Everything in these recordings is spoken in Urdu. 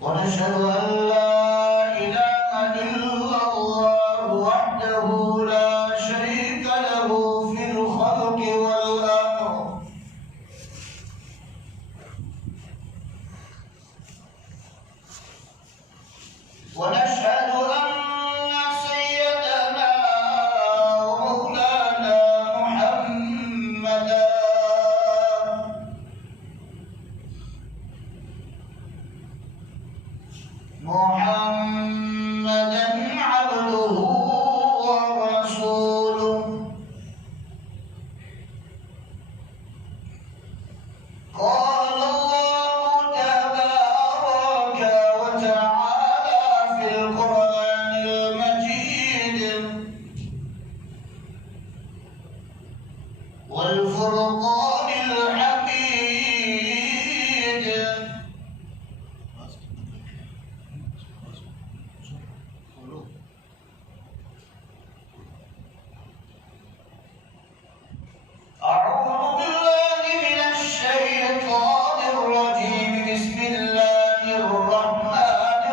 ونشهد أن لا إله إلا الله وحده لا شريك له في الخلق والأمر ونشهد أن سيدنا ومولانا محمدا عبده ورسوله قال الله تبارك وتعالى في القرآن المجيد والفرقان الحميد أعوذ بالله من الشيطان الرجيم بسم الله الرحمن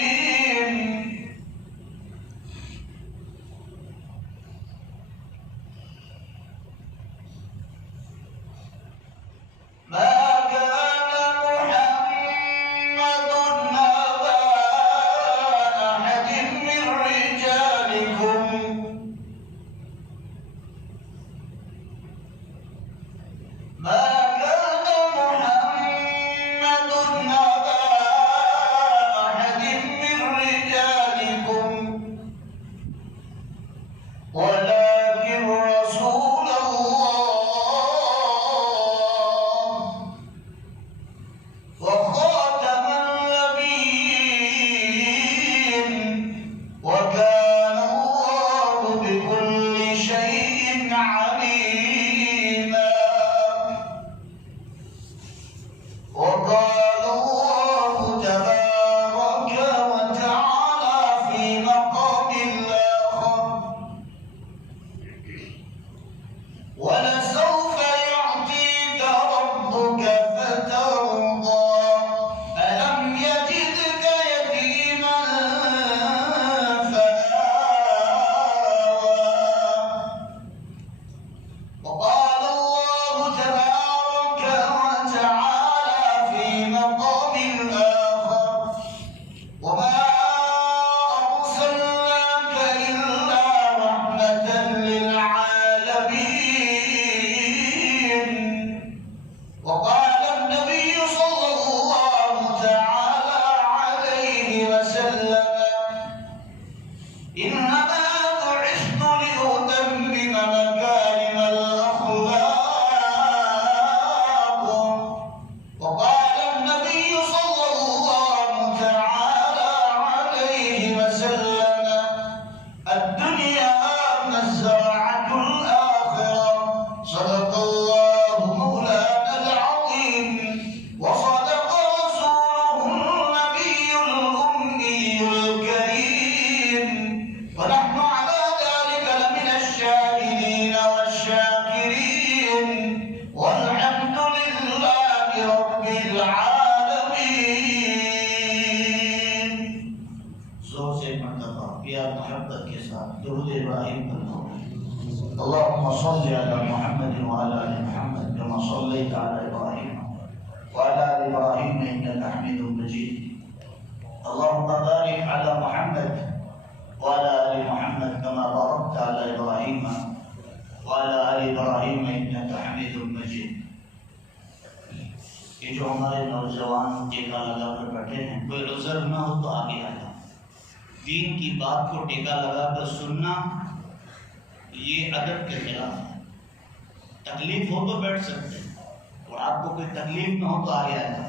الرحيم ما كان محمد أبا أحد من رجالكم ما كان محمد أبا أحد من رجالكم ولكن رسول الله وخاتم النبيين وكان الله بكل شيء عليما وقال الله تبارك وتعالى في مقام آخر ولسوف يعطيك ربك فترضى ألم يجدك يتيما فآوى وقال الله تبارك وتعالى في مقام آخر وما أرسلناك إلا رحمة للعالمين وقال النبي صلى الله تعالى عليه وسلم إنما بعثت لأتمم مكارم الأخلاق وقال النبي صلى الله تعالى عليه وسلم الدنيا مزرعة الآخرة صدق الله مولانا العظيم وصدق رسوله النبي الأمي الكريم ونحن على ذلك لمن الشاهدين والشاكرين والحمد لله رب العالمين زور سے مرتبہ پیار محبت کے ساتھ درود ابراہیم پڑھو اللهم صل على محمد وعلى ال محمد كما صليت على ابراهيم وعلى ال ابراهيم انك حميد مجيد اللهم بارك على محمد وعلى ال محمد كما باركت على ابراهيم وعلى ال ابراهيم انك حميد مجيد یہ جو ہمارے نوجوان ٹیکا لگا کر بیٹھے ہیں کوئی عذر نہ ہو تو آگے آ جائیں دین کی بات کو ٹیکا لگا کر سننا یہ ادب کے خلاف ہے تکلیف ہو تو بیٹھ سکتے ہیں اور آپ کو کوئی تکلیف نہ ہو تو آگے آ جائیں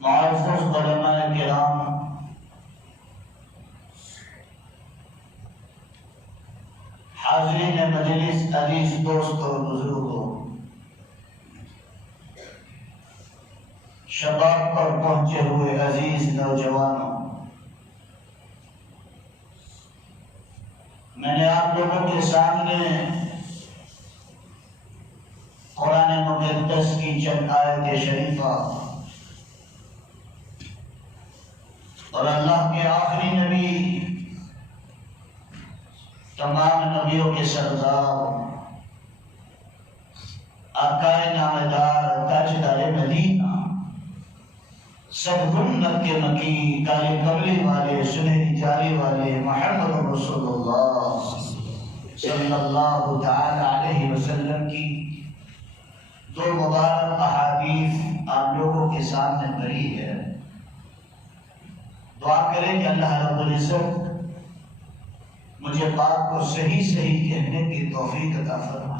معزز علماء کرام حاضرین مجلس عزیز دوست اور بزرگوں شباب پر پہنچے ہوئے عزیز نوجوانوں میں نے آپ لوگوں کے سامنے قرآن مقدس کی چند آیت شریفہ اور اللہ کے آخری نبی، تمام نبیوں کے سردار، آقائے نامدار، تاجدار مدینہ، سب گنبد کے مکی، کالے کملی والے، سنہری جالی والے محمد رسول اللہ صلی اللہ تعالی علیہ وسلم کی دو مبارک احادیث آپ لوگوں کے سامنے پڑھی ہے۔ دعا کریں کہ اللہ رب العزت مجھے بات کو صحیح صحیح کہنے کی توفیق عطا فرمائے۔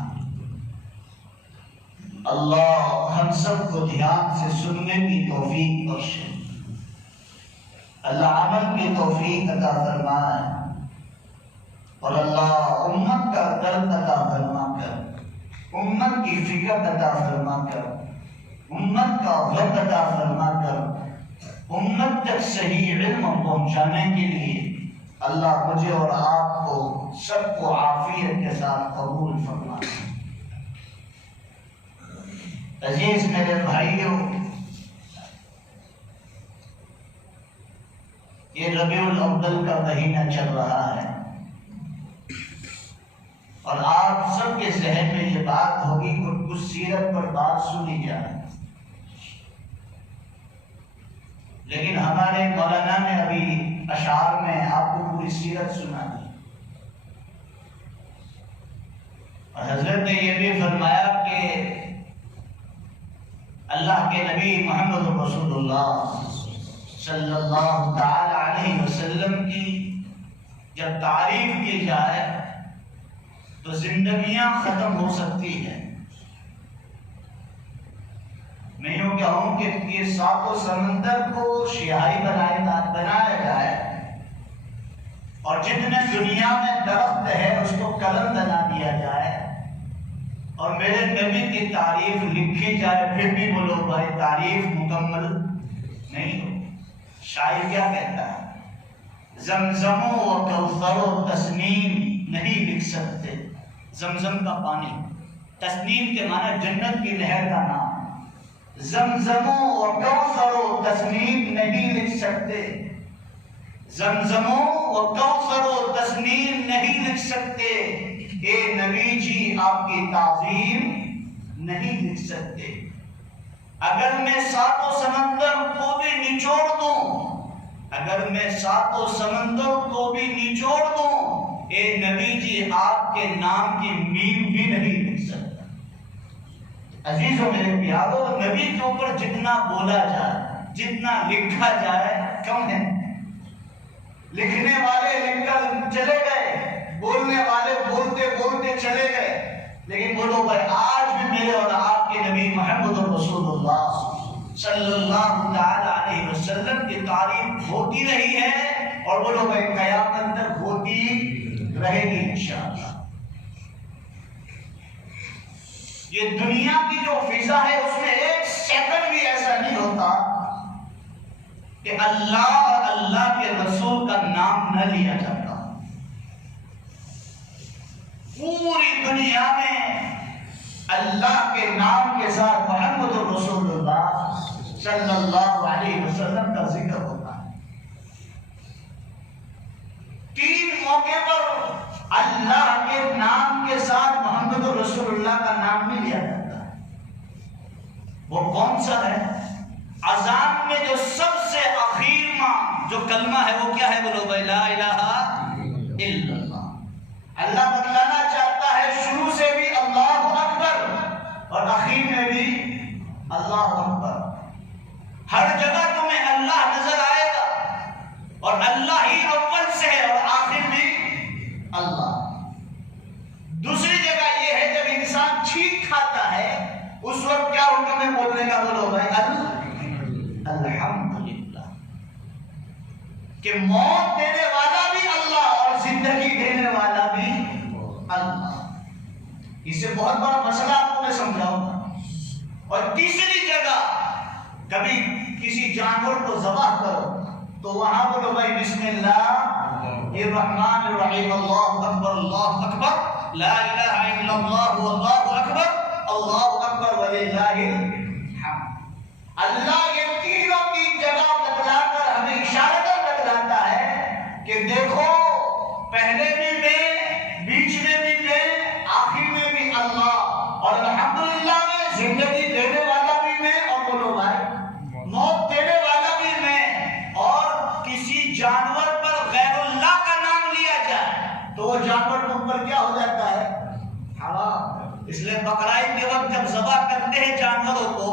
اللہ ہم سب کو دھیان سے سننے کی توفیق بخشے۔ اللہ عمل کی توفیق عطا فرمائے، اور اللہ امت کا درد عطا فرما کر، امت کی فکر عطا فرما کر، امت کا غم عطا فرما کر، امت تک صحیح علم پہنچانے کے لیے اللہ مجھے اور آپ کو سب کو عافیت کے ساتھ قبول فرمائے۔ عزیز میرے بھائیوں، یہ ربیع الاول کا مہینہ چل رہا ہے، اور آپ سب کے ذہن میں یہ بات ہوگی کہ کچھ سیرت پر بات سنی جائے، لیکن ہمارے مولانا نے ابھی اشعار میں آپ کو پوری سیرت سنا دی، اور حضرت نے یہ بھی فرمایا کہ اللہ کے نبی محمد رسول اللہ صلی اللہ تعالی علیہ وسلم کی جب تعریف کی جائے تو زندگیاں ختم ہو سکتی ہیں۔ میں یوں کہوں کہ یہ ساتوں سمندر کو سیاہی بنایا جائے، اور جتنے دنیا میں درخت ہے اس کو قلم بنا دیا جائے، اور میرے نبی کی تعریف لکھی جائے، پھر بھی بولو بھائی تعریف مکمل نہیں ہو۔ شاعر کیا کہتا ہے؟ زمزم و کوثر و تسنیم نہیں لکھ سکتے۔ زمزم کا پانی، تسنیم کے معنی جنت کی نہر کا نام، زمزم و کوثر و تسنیم نہیں لکھ سکتے، زمزم و کوثر و تسنیم نہیں لکھ سکتے، اے نبی جی آپ کی تعظیم نہیں لکھ سکتے۔ اگر میں ساتوں سمندر کو بھی نچوڑ دوں، اگر میں ساتوں سمندر کو بھی نچوڑ دوں، اے نبی جی آپ کے نام کی میم بھی نہیں لکھ سکتا۔ عزیزوں میرے پیارو، نبی کے اوپر جتنا بولا جائے، جتنا لکھا جائے کم ہے۔ لکھنے والے لکھ کر چلے گئے، بولنے والے بولتے بولتے چلے گئے، لیکن بولو بھائی آج بھی میرے اور آپ کے نبی محمد رسول اللہ صلی اللہ تعالی علیہ وسلم کی تعریف ہوتی رہی ہے، اور بولو بھائی قیامت تک ہوتی رہے گی انشاءاللہ۔ یہ دنیا کی جو فضا ہے اس میں ایک سیکنڈ بھی ایسا نہیں ہوتا کہ اللہ اور اللہ کے رسول کا نام نہ لیا جاتا۔ پوری دنیا میں اللہ کے نام کے ساتھ محمد رسول اللہ صلی اللہ علیہ وسلم کا ذکر ہوتا ہے۔ 3 موقع پر اللہ کے نام کے ساتھ محمد رسول اللہ کا نام نہیں لیا جاتا ہے۔ وہ کون سا ہے؟ اذان میں جو سب سے اخیر میں جو کلمہ ہے وہ کیا ہے؟ بولو بھائی لا الہ الا اللہ۔ اللہ بتلانا چاہتا ہے شروع سے بھی اللہ اکبر اور اخیر میں بھی اللہ اکبر۔ ہر جگہ تمہیں اللہ نظر آئے گا، اور اللہ ہی اول سے ہے اور آخر بھی اللہ۔ دوسری جگہ یہ ہے جب انسان چھینک کھاتا ہے اس وقت کیا حکم ہے بولنے کا؟ بولو بھائی الحمدللہ، کہ موت دینے والا بھی اللہ اور زندگی دینے والا بھی اللہ۔ اس سے بہت بڑا مسئلہ آپ کو میں سمجھاؤں گا۔ اور تیسری جگہ کبھی کسی جانور کو ذبح کرو تو وہاں بولو بھائی بسم اللہ الرحمن الرحیم، اللہ اکبر اللہ اکبر، لا الہ الا اللہ واللہ اکبر، اللہ اکبر وللہ الحمد۔ اللہ یہ تینوں کی جگہ بتلا کر ہمیں اشارتاً بتلاتا ہے کہ دیکھو پہلے بھی میں، بیچ میں بھی میں، آخر میں بھی اللہ، اور الحمدللہ میں زندگی دینے والا بھی میں، اور بولو بھائی موت دینے والا بھی میں، اور کسی جانور پر غیر اللہ کا نام لیا جائے تو وہ جانور کے اوپر کیا ہو جاتا ہے؟ حرام۔ اس لیے بقرعید کے وقت جب ذبح کرتے ہیں جانوروں کو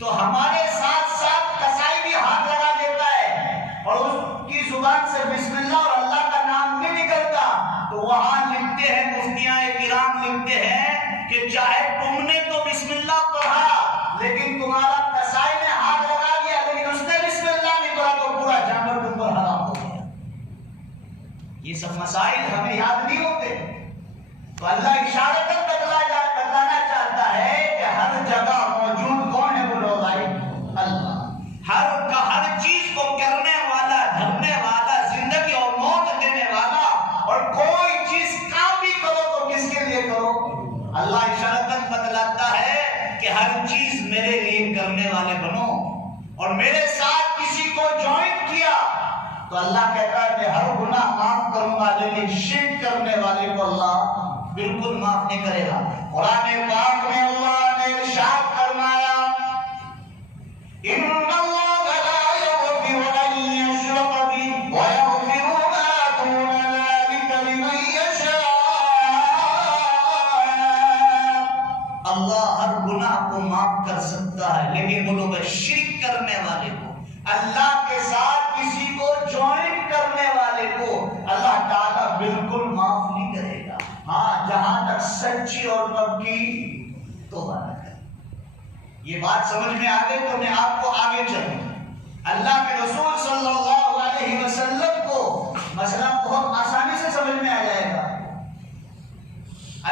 تو ہمارے ساتھ ساتھ کسائی بھی ہاتھ لگا دیتا ہے اور اس کی زبان سے بسم اللہ اور اللہ کا نام نہیں نکلتا، تو وہاں لکھتے ہیں مفتیاء کرام لکھتے ہیں کہ چاہے تم نے تو بسم اللہ پڑھا لیکن تمہارا کسائی نے ہاتھ لگا دیا لیکن اس نے بسم اللہ نہیں پڑھا تو پورا جانور تم پر حرام ہو گیا۔ یہ سب مسائل ہمیں یاد نہیں ہوتے، تو اللہ اشارتاً بتلانا چاہتا ہے کہ ہر جگہ موجود کون ہے؟ بولو بھائی اللہ۔ ہر چیز کو کرنے والا، دھرنے والا، زندگی اور موت دینے والا، اور کوئی چیز کام بھی کرو تو کس کے لیے کرو؟ اللہ اشارتاً بتلاتا ہے کہ ہر چیز میرے لیے کرنے والے بنو، اور میرے ساتھ کسی کو جوائن کیا تو اللہ کہتا ہے کہ ہر گناہ معاف کروں گا لیکن شرک کرنے والے کو اللہ بالکل معاف نہیں کرے گا۔ قرآن پاک میں اللہ نے ارشاد فرمایا ان اللہ لا یغفر ان یشرک بہ ویغفر ما دون ذلک لمن یشاء۔ اللہ ہر گناہ کو معاف کر سکتا ہے لیکن وہ لوگ شرک کرنے والے کو، اللہ کے ساتھ کسی کو جوائن کرنے والے کو اللہ تعالیٰ بالکل معاف نہیں کرے گا، ہاں جہاں تک سچی اور پکی توبہ نہ کرے۔ یہ بات سمجھ میں آ گئی تو میں آپ کو آگے چلوں۔ اللہ کے رسول صلی اللہ علیہ وسلم کو مسئلہ بہت آسانی سے سمجھ میں آ جائے گا۔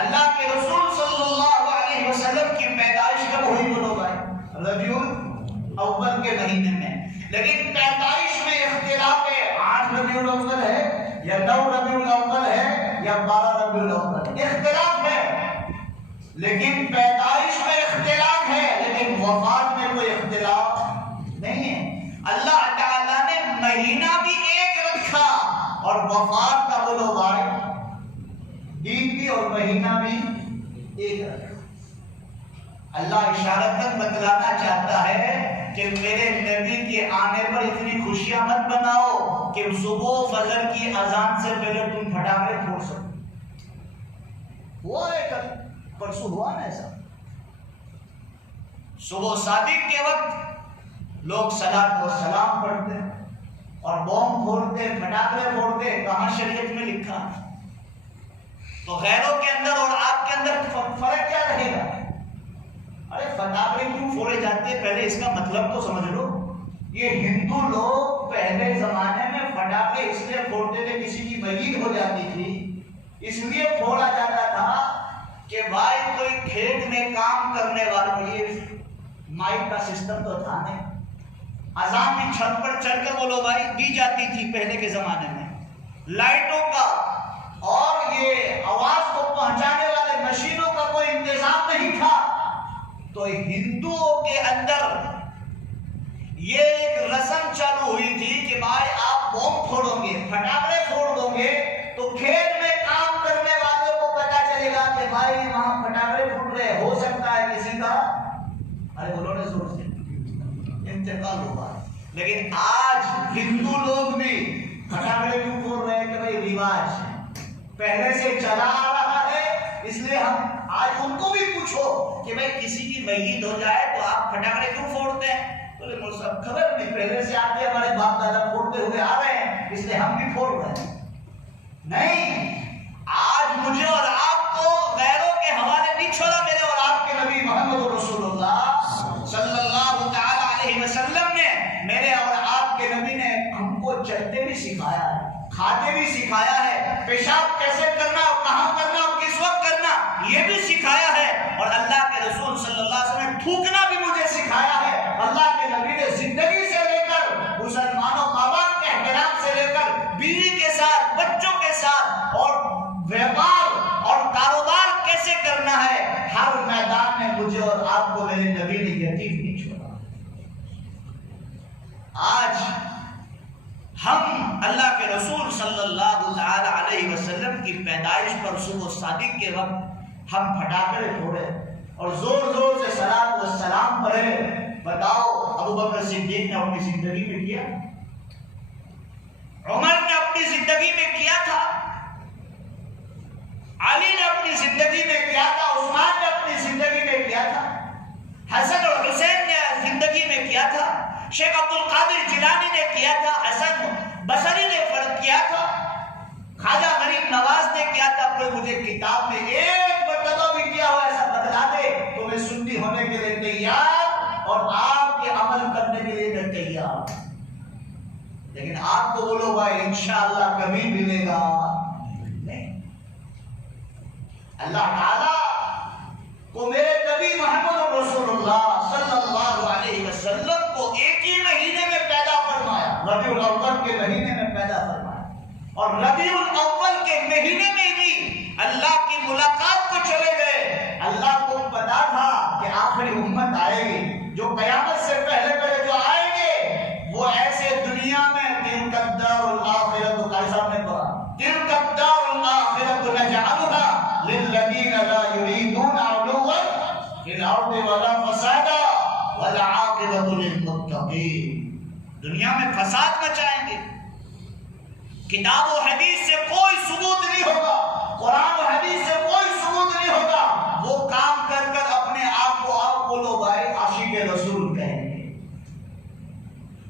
اللہ کے رسول صلی اللہ علیہ وسلم کی پیدائش کب ہوئی؟ بولو بھائی ربیع الاول کے مہینے میں، لیکن پیدائش میں اختلاف ہے، 8 ربیع الاول ہے یا 9 ربیع الاول ہے یا 12 ربیع الاول، اختلاف ہے، لیکن پیدائش میں اختلاف ہے لیکن وفات میں کوئی اختلاف نہیں ہے۔ اللہ تعالیٰ نے مہینہ بھی ایک رکھا اور وفات کا بولو بھائی دن بھی اور مہینہ بھی ایک رکھا۔ اللہ اشارتاً بتلانا چاہتا ہے کہ میرے نبی کے آنے پر اتنی خوشیاں مت بناؤ کہ صبح فجر کی اذان سے پہلے تم پھٹاکے پھوڑ سکو۔ ہوا ہے کل پرسوں ہوا نا ایسا، صبح صادق کے وقت لوگ صلاۃ و سلام پڑھتے اور بم پھوڑتے، پھٹاکے پھوڑتے، کہاں شریعت میں لکھا؟ تو غیروں کے اندر اور آپ کے اندر فرق کیا رہے گا؟ ارے پٹاخے کیوں پھوڑے جاتے ہیں؟ پہلے اس کا مطلب تو سمجھ لو۔ یہ ہندو لوگ پہلے زمانے میں پٹاخے اس لیے پھوڑتے تھے، کسی کی میت ہو جاتی تھی اس لیے پھوڑا جاتا تھا کہ بھائی کوئی کھیت میں کام کرنے والوں، یہ مائک کا سسٹم تو تھا نہیں، اذان بھی چھت پر چڑھ کر بولو بھائی دی جاتی تھی پہلے کے زمانے میں، لائٹوں کا اور یہ آواز کو پہنچانے والے مشینوں کا کوئی انتظام نہیں تھا، تو ہندوؤں کے اندر یہ ایک رسم چالو ہوئی تھی کہ بھائی آپ بم پھوڑو گے، پٹاخے پھوڑ دو گے تو کھیت میں کام کرنے والوں کو پتا چلے گا کہ بھائی وہاں پٹاخے پھوڑ رہے، ہو سکتا ہے کسی کا ارے بولو نے زور سے انتقال ہوا۔ لیکن آج ہندو لوگ بھی پٹاخے کیوں پھوڑ رہے ہیں کہ بھائی رواج پہلے سے چلا آ رہا ہے، اس لیے ہم آج ان کو بھی پوچھو کہ بھائی کسی کی میت ہو جائے تو آپ پٹاخے کیوں پھوڑتے ہیں؟ بولے مول صاحب خبر نہیں، پہلے سے آتے ہمارے باپ دادا پھوڑتے ہوئے آ رہے ہیں اس لیے ہم بھی پھوڑ رہے ہیں۔ نہیں، آج مجھے اور آپ کو غیروں کے حوالے نہیں چھوڑا، میرے اور آپ کے نبی محمد رسول اللہ صلی اللہ تعالی علیہ وسلم نے، میرے اور آپ کے نبی نے ہم کو چلتے بھی سکھایا ہے، کھاتے بھی سکھایا ہے، پیشاب کیسے کرنا اور کہاں کرنا اور کس وقت کرنا یہ بھی سکھایا ہے، اور اللہ کے رسول صلی اللہ علیہ وسلم نے تھوکنا بھی مجھے سکھایا ہے۔ اللہ کے نبی نے زندگی سے لے کر مسلمانوں ماں باپ کے احترام سے لے کر نے مجھے اور آپ کو میرے نبی نے یتیم نہیں چھوڑا۔ آج ہم اللہ کے رسول صلی اللہ تعالی علیہ وسلم کی پیدائش پر صبح صادق کے وقت ہم پھٹاکے پھوڑے اور زور زور سے صلاۃ و سلام پڑھے۔ بتاؤ ابو بکر صدیق نے اپنی زندگی میں کیا، عمر نے اپنی زندگی میں کیا تھا، علی نے اپنی زندگی میں کیا تھا، عثمان نے اپنی زندگی میں کیا تھا، حسن اور حسین نے زندگی میں کیا تھا، شیخ عبد القادر جیلانی نے کیا تھا، حسن بصری نے فرض کیا تھا، خواجہ غریب نواز نے کیا تھا۔ کوئی مجھے کتاب میں ایک مرتبہ بھی کیا ہوا ایسا بتلا دے تو میں سنی ہونے کے لیے تیار اور آپ کے عمل کرنے کے لیے میں تیار۔ لیکن آپ کو بولو بھائی انشاءاللہ کبھی ملے گا نہیں۔ اللہ تعالیٰ کو میرے نبی محمد رسول اللہ صلی اللہ علیہ وسلم کو ایک ہی مہینے میں پیدا فرمایا، ربیع الاول کے مہینے میں پیدا فرمایا، اور ربیع الاول کے مہینے میں بھی اللہ کی ملاقات کو چلے گئے۔ اللہ کو پتا تھا کہ آخری امت آئے گی، جو قیامت سے پہلے پہلے جو آئیں گے وہ ایسے دنیا میں تلک الدار الآخرۃ، قاری صاحب نے کہا تلک الدار الآخرۃ نجعلها للذین لا یریدون علوا فی الارض ولا فسادا والعاقبۃ للمتقین۔ دنیا میں فساد مچائیں گے، کتاب و حدیث سے کوئی ثبوت نہیں ہوگا، قرآن و حدیث سے کوئی ثبوت نہیں ہوگا، وہ کام کر کر اپنے آپ کو آپ بولو بھائی عاشق رسول کہیں گے،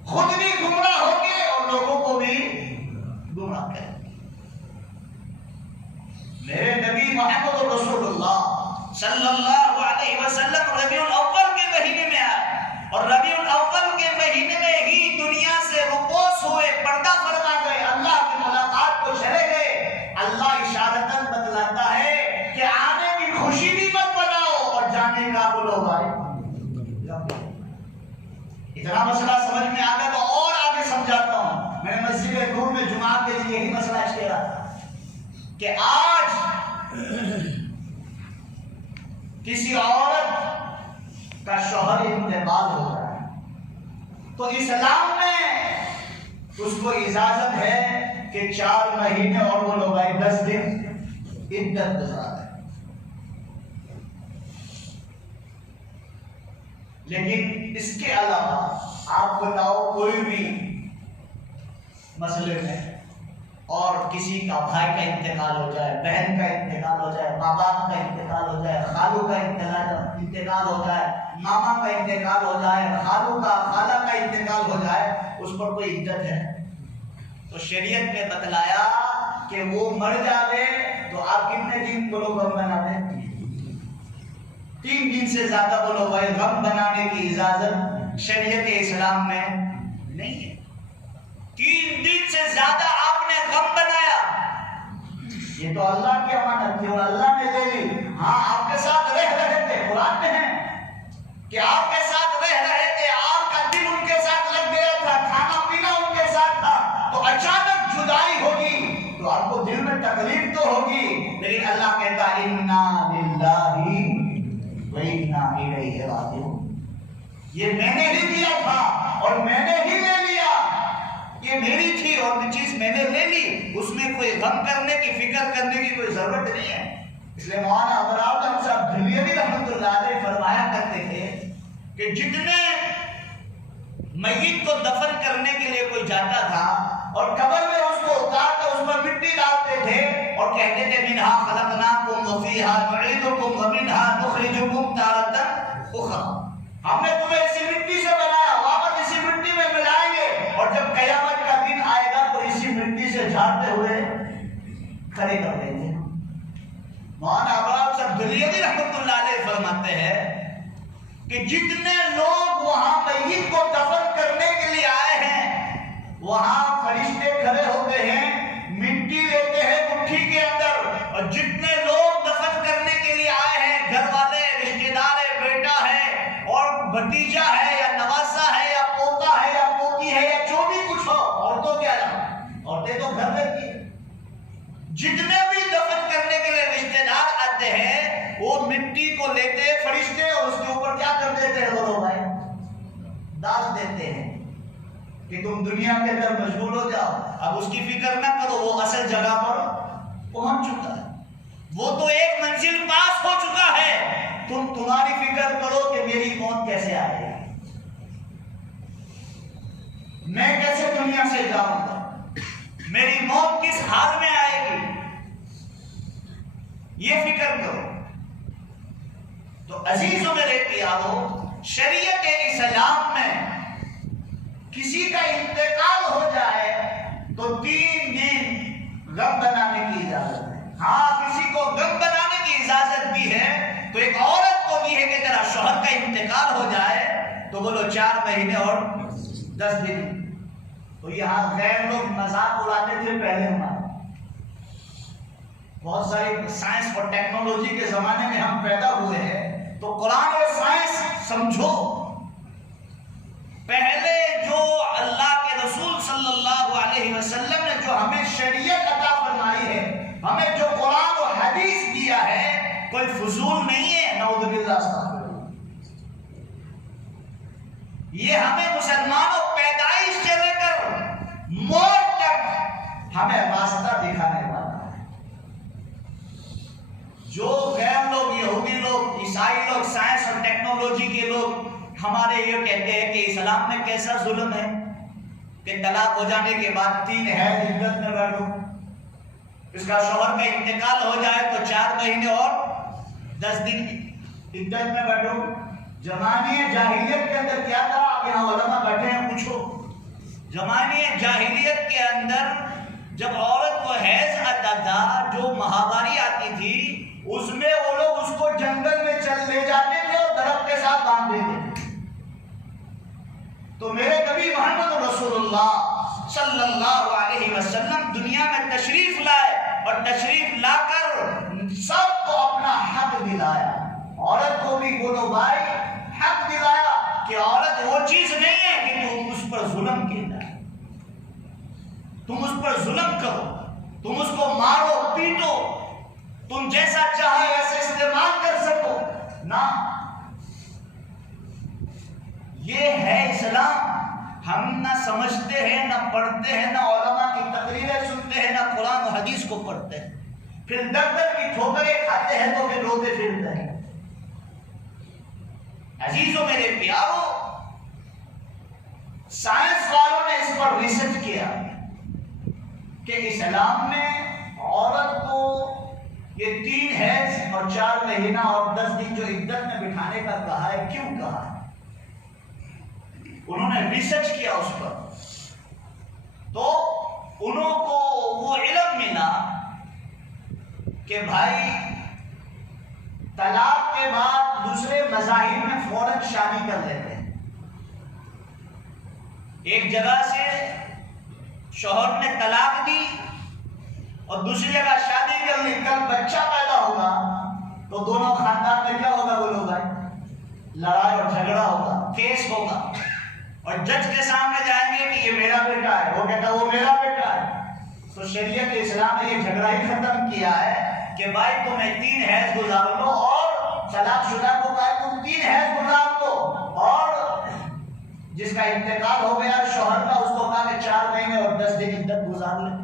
خود بھی گمراہ ہوں گے اور لوگوں کو بھی گمراہ کریں گے۔ میرے نبی محمد رسول اللہ صلی اللہ علیہ وسلم ربیع الاول کے مہینے میں آئے اور ربیع الاول کے مہینے میں ہی دنیا سے رخصت ہوئے، پردہ فرما گئے، اللہ کی ملاقات کو چلے گئے۔ اللہ اشارتاً بتلاتا ہے کہ آنے کی خوشی بھی مت بناؤ اور جانے کا بولو بھائی۔ اتنا مسئلہ سمجھ میں آ گیا تو اور آگے سمجھاتا ہوں۔ میں نے مسجد نور میں جمعہ کے لیے یہی مسئلہ اس کہہ رہا تھا کہ آج کسی عورت کا شوہر انتقال ہو رہا ہے تو اسلام میں اس کو اجازت ہے کہ 4 مہینے اور بولو بھائی 10 دن عدت گزارے۔ لیکن اس کے علاوہ آپ بتاؤ کوئی بھی مسئلے میں اور کسی کا بھائی کا انتقال ہو جائے، بہن کا انتقال ہو جائے، ماں باپ کا انتقال ہو جائے، خالو کا انتقال ہو جائے، ماما کا انتقال ہو جائے، خالو کا خالہ کا انتقال ہو جائے، اس پر کوئی عدت ہے؟ تو شریعت نے بتلایا کہ وہ مر جاوے تو آپ کتنے دن بولو غم بنانے؟ 3 دن سے زیادہ بولو بھائی غم بنانے کی اجازت شریعت اسلام میں نہیں ہے۔ 3 دن سے زیادہ آپ نے غم بنایا، یہ تو اللہ کی امانت تھی اور اللہ نے دے لی۔ ہاں آپ کے ساتھ رہ رہے تھے، قرآن میں ہے کہ آپ کے ساتھ رہ رہے تھے، آپ کا دل ان کے ساتھ لگ گیا تھا، کھانا پینا ان کے ساتھ تھا، تو اچانک جدائی ہوگی تو آپ کو دل میں تکلیف تو ہوگی، لیکن اللہ کہتا اِنَّا لِلَّهِ وَإِنَّا إِلَيْهِ رَاجِعُونَ، یہ میں نے ہی دیا تھا اور میں نے ہی لے لیا، یہ میری تھی اور یہ چیز میں نے لے لی، اس میں کوئی غم کرنے کی فکر کرنے کی کوئی ضرورت نہیں ہے۔ اس لیے مولانا ابوالعلا صاحب دھلیوی رحمۃ اللہ علیہ فرمایا کرتے تھے کہ جتنے میت کو دفن کرنے کے لیے کوئی جاتا تھا اور قبر میں اس کو اتار کر اس پر مٹی ڈالتے تھے اور کہتے تھے منہا خلقناکم وفیہا نعیدکم ومنہا نخرجکم تارۃ اخری، ہم نے تمہیں اسی مٹی سے بنایا، واپس اسی مٹی میں ملائیں گے اور جب قیامت کا دن آئے گا تو اسی مٹی سے جھاڑتے ہوئے کھڑے کر دیں گے۔ مولانا ابوالعلا صاحب دھلیوی رحمۃ اللہ علیہ فرماتے ہیں کہ جتنے لوگ وہاں میت کو دفن کرنے کے لیے آئے ہیں وہاں فرشتے کھڑے ہوتے ہیں، مٹی لیتے ہیں مٹھی کے اندر، اور جتنے لوگ دفن کرنے کے لیے آئے ہیں، گھر والے، رشتے دار ہے، بیٹا ہے اور بھتیجا ہے یا نواسا ہے یا پوتا ہے یا پوتی ہے یا جو بھی کچھ ہو، عورتوں کے علاوہ، عورتیں تو گھر رہتی ہیں، جتنے بھی دفن کرنے کے لیے رشتے دار آتے ہیں وہ مٹی کو لیتے، فرشتے داغ دیتے ہیں کہ تم دنیا کے اندر مشغول ہو جاؤ، اب اس کی فکر نہ کرو، وہ اصل جگہ پر پہنچ چکا ہے، وہ تو ایک منزل پاس ہو چکا ہے، تمہاری فکر کرو کہ میری موت کیسے آئے گی، میں کیسے دنیا سے جاؤں گا، میری موت کس حال میں آئے گی، یہ فکر کرو۔ تو عزیزو میرے پیارو، شریعت اسلام میں کسی کا انتقال ہو جائے تو 3 دن غم بنانے کی اجازت ہے۔ ہاں، کسی کو غم بنانے کی اجازت بھی ہے تو ایک عورت کو بھی ہے کہ تیرا شوہر کا انتقال ہو جائے تو بولو 4 مہینے اور 10 دن۔ تو یہاں غیر لوگ مذاق اڑاتے تھے پہلے، ہمارے بہت ساری سائنس اور ٹیکنالوجی کے زمانے میں ہم پیدا ہوئے ہیں، تو قرآن اور سائنس سمجھو۔ پہلے جو اللہ کے رسول صلی اللہ علیہ وسلم نے جو ہمیں شریعت عطا فرمائی ہے، ہمیں جو قرآن و حدیث دیا ہے، کوئی فضول نہیں ہے، نعوذ باللہ استغفر اللہ۔ یہ ہمیں مسلمانوں پیدائش سے لے کر موت تک ہمیں راستہ دکھانے والا ہے۔ جو غیر لوگ، یہودی لوگ، عیسائی لوگ، سائنس اور ٹیکنالوجی کے لوگ ہمارے یہ کہتے ہیں کہ اسلام میں کیسا ظلم ہے کہ طلاق ہو جانے کے بعد 3 حیض عدت میں بیٹھو، اس کا شوہر کا انتقال ہو جائے تو 4 مہینے اور 10 دن عدت میں بیٹھو۔ زمانے جاہلیت کے اندر کیا تھا؟ آپ یہاں علماء بیٹھے ہیں، پوچھو۔ زمانے جاہلیت کے اندر جب عورت کو حیض آتا تھا، جو ماہواری آتی تھی، اس میں وہ لوگ اس کو جنگل میں چل لے جاتے تھے اور درخت کے ساتھ باندھ دیتے تھے۔ تو میرے نبی محمد رسول اللہ صلی اللہ علیہ وسلم دنیا میں تشریف لائے اور تشریف لا کر سب کو اپنا حق دلایا، عورت کو بھی بولو بھائی حق دلایا کہ عورت وہ چیز نہیں ہے کہ تم اس پر ظلم کیا جائے، تم اس پر ظلم کرو، تم اس کو مارو پیٹو، تم جیسا چاہے ایسے استعمال کر سکو نہ۔ یہ ہے اسلام۔ ہم نہ سمجھتے ہیں، نہ پڑھتے ہیں، نہ علماء کی تقریریں سنتے ہیں، نہ قرآن و حدیث کو پڑھتے ہیں، پھر در در کی ٹھوکریں کھاتے ہیں تو پھر روتے پھرتے ہیں۔ عزیزوں میرے پیارو، سائنس والوں نے اس پر ریسرچ کیا کہ اسلام میں عورت کو یہ 3 حیض اور 4 مہینہ اور 10 دن جو عدت میں بٹھانے کا کہا ہے، کیوں کہا ہے؟ انہوں نے ریسرچ کیا اس پر، تو انہوں کو وہ علم ملا کہ بھائی طلاق کے بعد دوسرے مذاہب میں فوراً شادی کر لیتے ہیں۔ ایک جگہ سے شوہر نے طلاق دی اور دوسری جگہ شادی کر لی، کل بچہ پیدا ہوگا تو دونوں خاندان میں کیا ہوگا بولو بھائی؟ لڑائی اور جھگڑا ہوگا، کیس ہوگا، اور جج کے سامنے جائیں گے کہ یہ میرا بیٹا ہے، وہ کہتا ہے وہ میرا بیٹا ہے۔ تو شریعت اسلام نے یہ جھگڑا ہی ختم کیا ہے کہ بھائی تمہیں 3 حیض گزار لو، اور طلاق شدہ کو کہا تم 3 حیض گزار لو، اور جس کا انتقال ہو گیا شوہر کا، اس کو کہا کہ 4 مہینے اور 10 دن عدت گزار لے،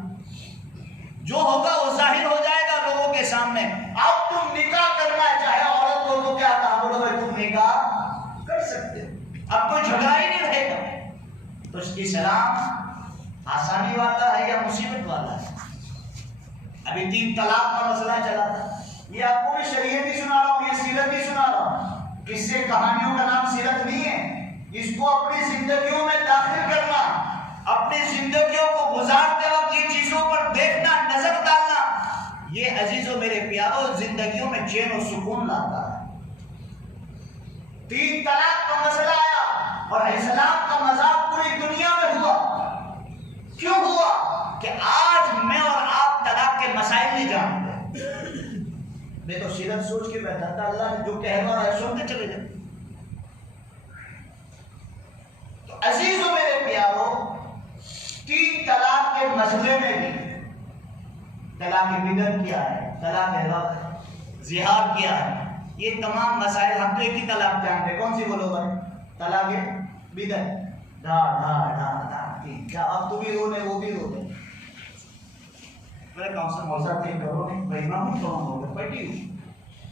جو ہوگا وہ ظاہر ہو جائے گا لوگوں کے سامنے۔ اب تم نکاح کرنا چاہے عورت کو تو کیا کہا؟ بولو بھائی تم نکاح کر سکتے ہو، اب کوئی جھگڑا ہی نہیں رہے گا۔ تو اسلام آسانی والا ہے یا مصیبت والا ہے؟ ابھی 3 طلاق کا مسئلہ چلا تھا، یہ آپ کو بھی شریعت ہی سنا رہا ہوں، یہ سیرت ہی سنا رہا ہوں، قصے کہانیوں کا نام سیرت نہیں ہے۔ اس کو اپنی زندگیوں میں داخل کرنا، اپنی زندگیوں کو گزارتے وقت یہ چیزوں پر دیکھنا، نظر ڈالنا، یہ عزیزوں میرے پیاروں زندگیوں میں چین و سکون لاتا ہے۔ 3 طلاق کا مسئلہ آیا اور اسلام کا مذاق پوری دنیا میں ہوا۔ کیوں ہوا؟ کہ آج میں اور آپ طلاق کے مسائل نہیں جانتے۔ میں تو سیرت سوچ کے بیٹھا تھا، اللہ نے جو کہہ رہا ہے سنتے چلے جائیں۔ تو عزیزوں میرے پیاروں، 3 طلاق کے مسئلے میں بھی طلاق بدعت کیا ہے، طلاق زہار کیا ہے، یہ تمام مسائل ہم تو ایک ہی طلاق جانتے ہیں، کون سی بولو بھائی؟ طلاق بدعت ڈھا ڈھا ڈھا ڈھا کیا اب تو بھی رو رہے وہ بھی رو رہے. میں کہاں سے موضوع تھے کرو نہیں بہنا ہوں تو ہم ہوگا پٹی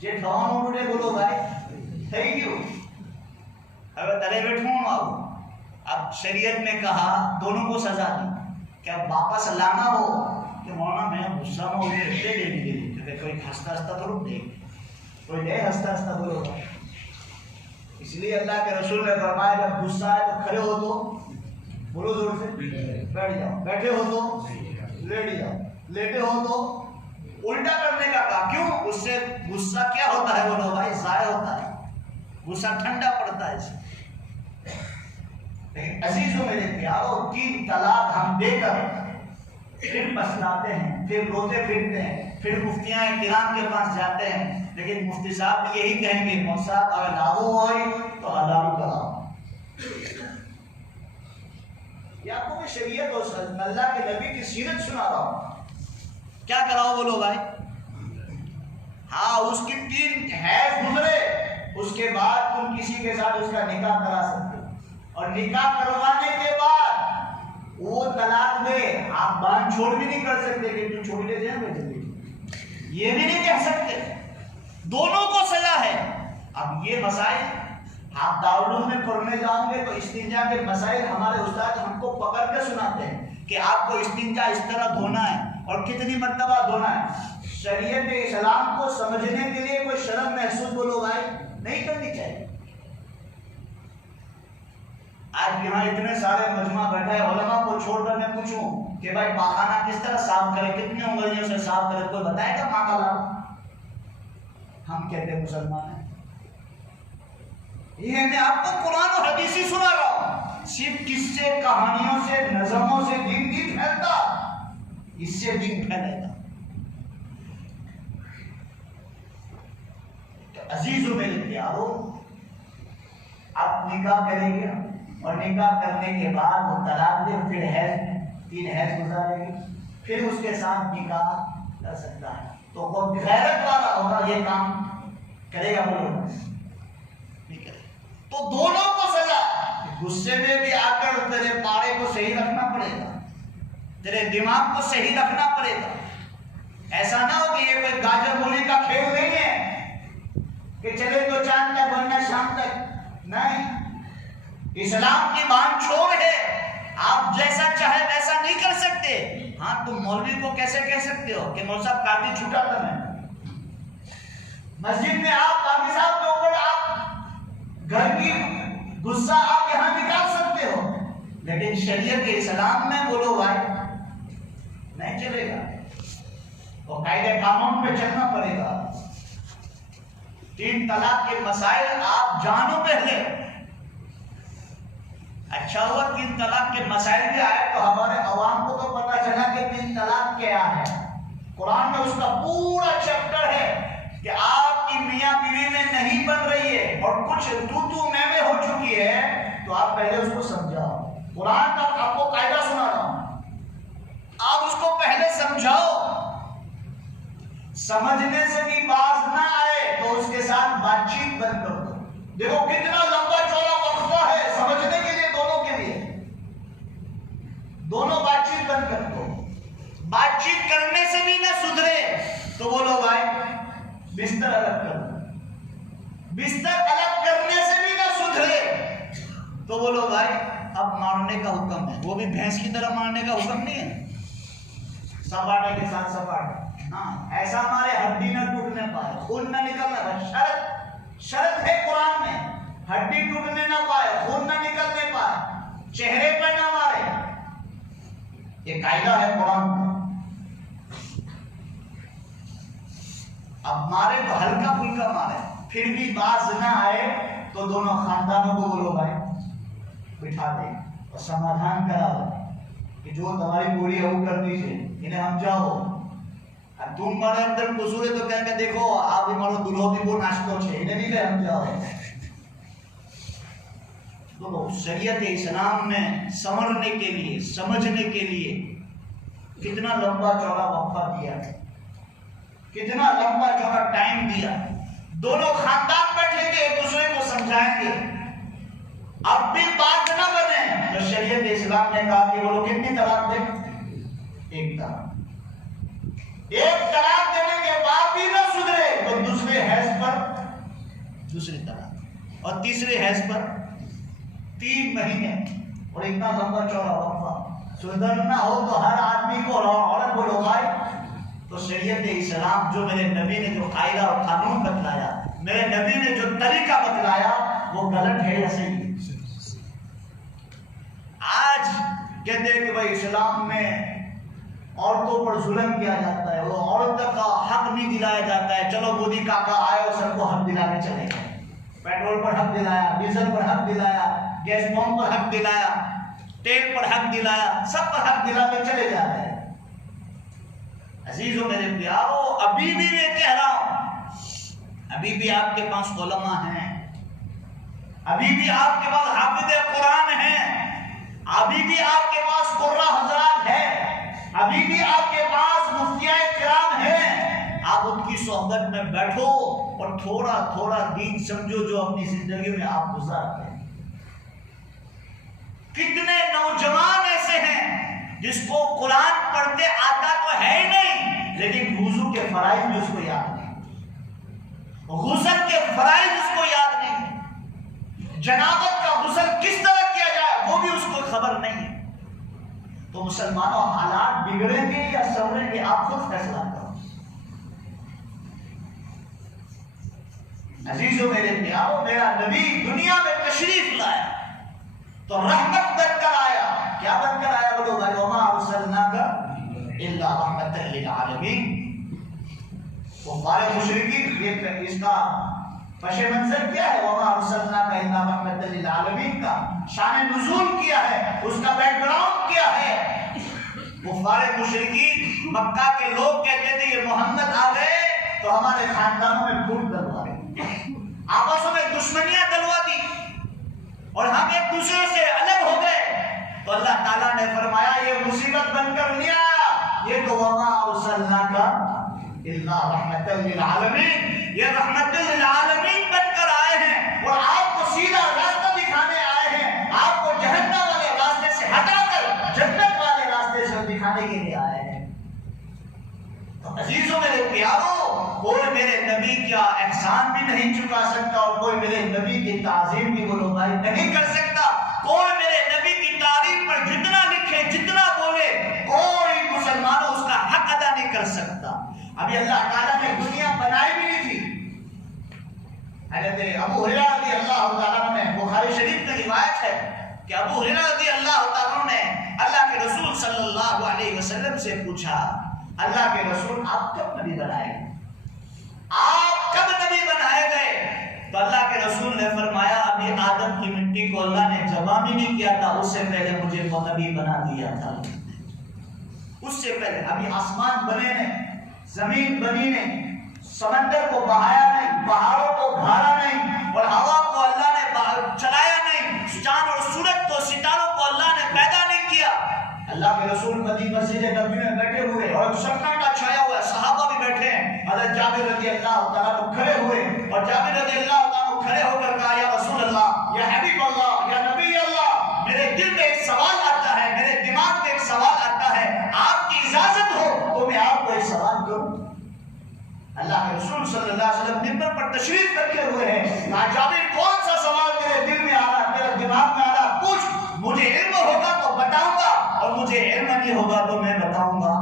جے ڈھوان ہونے بولو بھائی تھئی گیو اگر تلے بیٹھوں ہوں آؤ. اب شریعت نے کہا دونوں کو سزا دی کہ واپس لانا ہو کہ مولانا میں غصہ میں انہیں رشتے دے دی کیونکہ کوئی ہنستا ہنستا تو رک دے کوئی دے ہنستا ہنستا تو رک. اس لیے اللہ کے رسول نے فرمایا جب غصہ آئے تو کھڑے ہو تو بولو زور سے بیٹھ جاؤ, بیٹھے ہو تو لیٹ جاؤ, لیٹے ہو تو الٹا کرنے کا کہا. کیوں؟ اس سے غصہ کیا ہوتا ہے بولو بھائی؟ ضائع ہوتا ہے, غصہ ٹھنڈا پڑتا ہے. لیکن عزیزوں میرے پیاروں 3 طلاق ہم دے کر پھر پچھتاتے ہیں, پھر روتے پھرتے ہیں, پھر مفتیاں کرام کے پاس جاتے ہیں. لیکن مفتی صاحب بھی یہی کہیں گے مفتی صاحب اگر لاگو ہوئی تو حلال کراؤ. یہ آپ کو میں شریعت اور اللہ کے نبی کی سیرت سنا رہا ہوں. کیا کراؤ بولو بھائی؟ ہاں اس کی 3 حیض گزرے اس کے بعد تم کسی کے ساتھ اس کا نکاح کرا سکتے ہو, اور نکاح کروانے کے بعد وہ طلاق دے آپ باندھ چھوڑ بھی نہیں کر سکتے کہ تم چھوڑ لے جائیں گے جلدی, یہ بھی نہیں کہہ سکتے. دونوں کو سزا ہے. اب یہ مسائل آپ دارالعلوم میں پڑھنے جاؤں گے تو استنجا کے مسائل ہمارے استاد ہم کو پکڑ کے سناتے ہیں کہ آپ کو استنجا اس طرح دھونا ہے اور کتنی مرتبہ دھونا ہے. شریعت اسلام کو سمجھنے کے لیے کوئی شرم محسوس بولو بھائی نہیں کرنی چاہیے. آج یہاں اتنے سارے مجمع بیٹھا ہے, علماء کو چھوڑ کر میں پوچھوں کہ بھائی پاخانہ کس طرح صاف کرے, کتنی انگلیوں سے صاف کرے, کوئی بتائے گا ماں کا لال؟ ہم کہتے ہیں مسلمان ہیں. یہ میں آپ کو قرآن و حدیث ہی سنا رہا ہوں. صرف قصے کہانیوں سے نظموں سے دین نہیں پھیلتا, اس سے دین پھیلے گا. عزیزوں میرے پیاروں اب نکاح کریں گے اور نکاح کرنے کے بعد وہ طلاق دے پھر حیض 3 حیض گزارے گی پھر اس کے ساتھ نکاح کر سکتا ہے. تو وہ غیرت والا ہوگا یہ کام کرے گا بولو نہیں کرے. تو دونوں کو سزا. غصے میں بھی آ کر تیرے پاڑے کو صحیح رکھنا پڑے گا, تیرے دماغ کو صحیح رکھنا پڑے گا. ایسا نہ ہو کہ یہ کوئی گاجر مولی کا کھیل نہیں ہے کہ چلے تو چاند تک ورنہ شام تک. نہیں, اسلام کی باندھ چھوڑ ہے. آپ جیسا چاہے ویسا نہیں کر سکتے. ہاں تم مولوی کو کیسے کہہ سکتے ہو کہ مولوی صاحب کافی چھوٹا تھا میں مسجد میں آپ کافی صاحب کے اوپر آپ گھر کی غصہ آپ یہاں نکال سکتے ہو, لیکن شریعت اسلام میں بولو بھائی نہیں چلے گا. تو قاعدے قانون پہ چلنا پڑے گا. 3 طلاق کے مسائل آپ جانو پہلے. اچھا ہوا 3 طلاق کے مسائل بھی آئے تو ہمارے عوام کو تو پتا چلا کہ 3 طلاق کیا ہے. قرآن میں اس کا پورا چیپٹر ہے کہ آپ کی میاں بیوی میں نہیں بن رہی ہے اور کچھ تو میں ہو چکی ہے تو آپ پہلے اس کو سمجھاؤ. قرآن کا آپ کو قاعدہ سنا رہا ہوں, آپ اس کو پہلے سمجھاؤ. سمجھنے سے بھی باز نہ آئے تو اس کے ساتھ بات چیت بند کر دو. دیکھو کتنا لمبا چوڑا وقفہ ہے سمجھنے کے لیے, دونوں کے لیے. دونوں بات چیت بند کر دو. بات چیت کرنے سے بھی نہ سدھرے تو بولو بھائی بستر الگ کر دو. بستر الگ کرنے سے بھی نہ سدھرے تو بولو بھائی اب مارنے کا حکم ہے. وہ بھی بھینس کی طرح مارنے کا حکم نہیں ہے, سپاٹے کے ساتھ سپاٹے. ہاں ایسا ہمارے ہڈی نہ ٹوٹنے پائے, خون نہ نکلنے پائے. شرط ہے قرآن میں, ہڈی ٹوٹنے نہ پائے, خون نہ نکلنے پائے, چہرے پہ نہ مارے. یہ قاعدہ ہے قرآن کا. اب مارے تو ہلکا پھلکا مارے, پھر بھی باز نہ آئے تو دونوں خاندانوں کو بولو بھائی بٹھا دے اور سمادھان کرا دے کہ جو تمہاری پوری ہے وہ کر دیجیے, انہیں ہم جاؤ. تم مارے اندر قصور ہے تو کہیں گے دیکھو آپ بھی مارو دلہو بھی وہ ناشتو چھے, انہیں نہیں لے ہم جاؤ. تو شریعت اسلام نے سمجھنے کے لیے سمجھنے کے لیے کتنا لمبا چوڑا وقفہ دیا, کتنا لمبا چوڑا ٹائم دیا. دونوں خاندان بیٹھیں گے ایک دوسرے کو سمجھائیں گے. اب بھی بات نہ بنے تو شریعت اسلام نے کہا کہ وہ لوگ کتنی طلاق دیں؟ ایک طلاق۔ ایک طلاق دینے کے بعد بھی نہ سدھرے تو دوسرے حیض پر دوسری طلاق، اور تیسرے حیض پر 3 مہینے، اور اتنا لمبا چوڑا وقفہ۔ سدھرنا ہو تو ہر آدمی کو اور عورت کو لوگائے تو شریعت اسلام جو میرے نبی نے جو قاعدہ اور قانون بتلایا، میرے نبی نے جو طریقہ بتلایا، وہ غلط ہے یا صحیح؟ آج کہتے ہیں کہ بھائی اسلام میں عورتوں پر ظلم کیا جاتا ہے، وہ عورتوں کا حق نہیں دلایا جاتا ہے۔ چلو مودی کاکا آئے اور سب کو حق دلانے چلے گئے، پیٹرول پر حق دلایا، ڈیزل پر حق دلایا، گیس پمپ پر حق دلایا، تیل پر حق دلایا، سب پر حق دلا کے چلے جا رہے ہیں۔ عزیزوں میرے پیارو، ابھی بھی میں کہہ رہا ہوں، ابھی بھی آپ کے پاس علماء ہیں، ابھی بھی آپ کے پاس حافظ قرآن ہیں، ابھی بھی آپ کے پاس قرہ حضرات ہیں، ابھی بھی آپ کے پاس مفتیاء کرام ہیں۔ آپ ان کی صحبت میں بیٹھو اور تھوڑا تھوڑا دین سمجھو جو اپنی زندگی میں آپ گزارتے ہیں۔ کتنے نوجوان ایسے ہیں جس کو قرآن پڑھتے آتا تو ہے ہی نہیں، لیکن وضو کے فرائض بھی اس کو یاد نہیں، غسل کے فرائض اس کو یاد نہیں، جنابت کا غسل کس طرح کیا جائے وہ بھی اس کو خبر نہیں۔ تو مسلمانوں، حالات بگڑیں گے یا سنوریں گے، آپ خود فیصلہ کرو۔ عزیزوں میرے پیارو، میرا نبی دنیا میں تشریف لایا تو رحمت بن کر آیا۔ کیا بن کر آیا؟ بولو بھائی، وما ارسلناک الا رحمۃ للعالمین۔ کفار مشرکین، یہ اس کا پس منظر کیا ہے؟ وما ارسلناک الا رحمۃ للعالمین کا شان نزول کیا ہے، اس کا بیک گراؤنڈ کیا ہے۔ کفار مشرکین مکہ کے لوگ کہتے تھے یہ محمد آ گئے تو ہمارے خاندانوں میں پھوٹ ڈلوا رہے، آپسوں میں دشمنیاں ڈلوا دی اور ہم ایک دوسرے سے الگ ہو گئے۔ تو اللہ تعالیٰ نے فرمایا یہ مصیبت بن کر نہیں آیا، یہ تو وما ارسلناک الا رحمۃ للعالمین، یہ رحمت للعالمین بن کر آئے ہیں اور آپ کو سیدھا راستہ دکھانے آئے ہیں، آپ کو جہنم والے راستے سے ہٹا کر جنت والے راستے سے دکھانے کے لیے آئے ہیں۔ تو عزیزوں میرے پیارو، کوئی میرے نبی کا احسان بھی نہیں چکا سکتا اور کوئی میرے نبی کی تعظیم بھی گلوبائی نہیں کر سکتا۔ کوئی میرے نبی کی تعریف پر جتنا لکھے، جتنا بولے، کوئی مسلمانوں اس کا حق ادا نہیں کر سکتا۔ ابھی اللہ تعالیٰ نے دنیا بنائی بھی نہیں تھی۔ حضرت ابو ہریرہ رضی اللہ تعالیٰ نے، بخاری شریف میں روایت ہے کہ ابو ہریرہ رضی اللہ تعالیٰ نے اللہ کے رسول صلی اللہ علیہ وسلم سے پوچھا، اللہ کے رسول آپ کب نبی بنائے گئے؟ آپ کب نبی بنائے گئے؟ تو اللہ کے رسول نے فرمایا ابھی آدم کی مٹی کو اللہ نے جمع بھی نہیں کیا تھا، اس سے پہلے مجھے نبی بنا دیا تھا۔ اس سے پہلے ابھی آسمان بنے نہیں، زمین بنی نہیں، سمندر کو بہایا نہیں، پہاڑوں کو گھارا نہیں، اور ہوا کو اللہ نے چلایا نہیں، چاند اور سورج کو، ستاروں کو اللہ نے پیدا نہیں کیا۔ اللہ کے رسول مسجد نبوی میں بیٹھے ہوئے اور سناٹا چھایا ہوا ہے، صحابہ بھی بیٹھے ہیں، حضرت جابر رضی اللہ تعالیٰ عنہ کھڑے ہوئے اور جابر رضی اللہ تعالیٰ عنہ کھڑے ہو کر کہا یا رسول اللہ، یا حبیب اللہ، یا نبی اللہ، میرے دل میں ایک سوال آتا ہے، میرے دماغ میں ایک سوال آتا ہے، آپ کی اجازت ہو تو میں آپ کو ایک سوال کروں۔ اللہ کے رسول صلی اللہ علیہ وسلم منبر پر تشریف رکھے ہوئے ہیں، کہا جابر کون سا سوال میرے دل میں آ رہا، میرے دماغ میں آ رہا، پوچھ، مجھے علم ہوگا تو بتاؤں گا اور مجھے علم نہیں ہوگا تو میں بتاؤں گا۔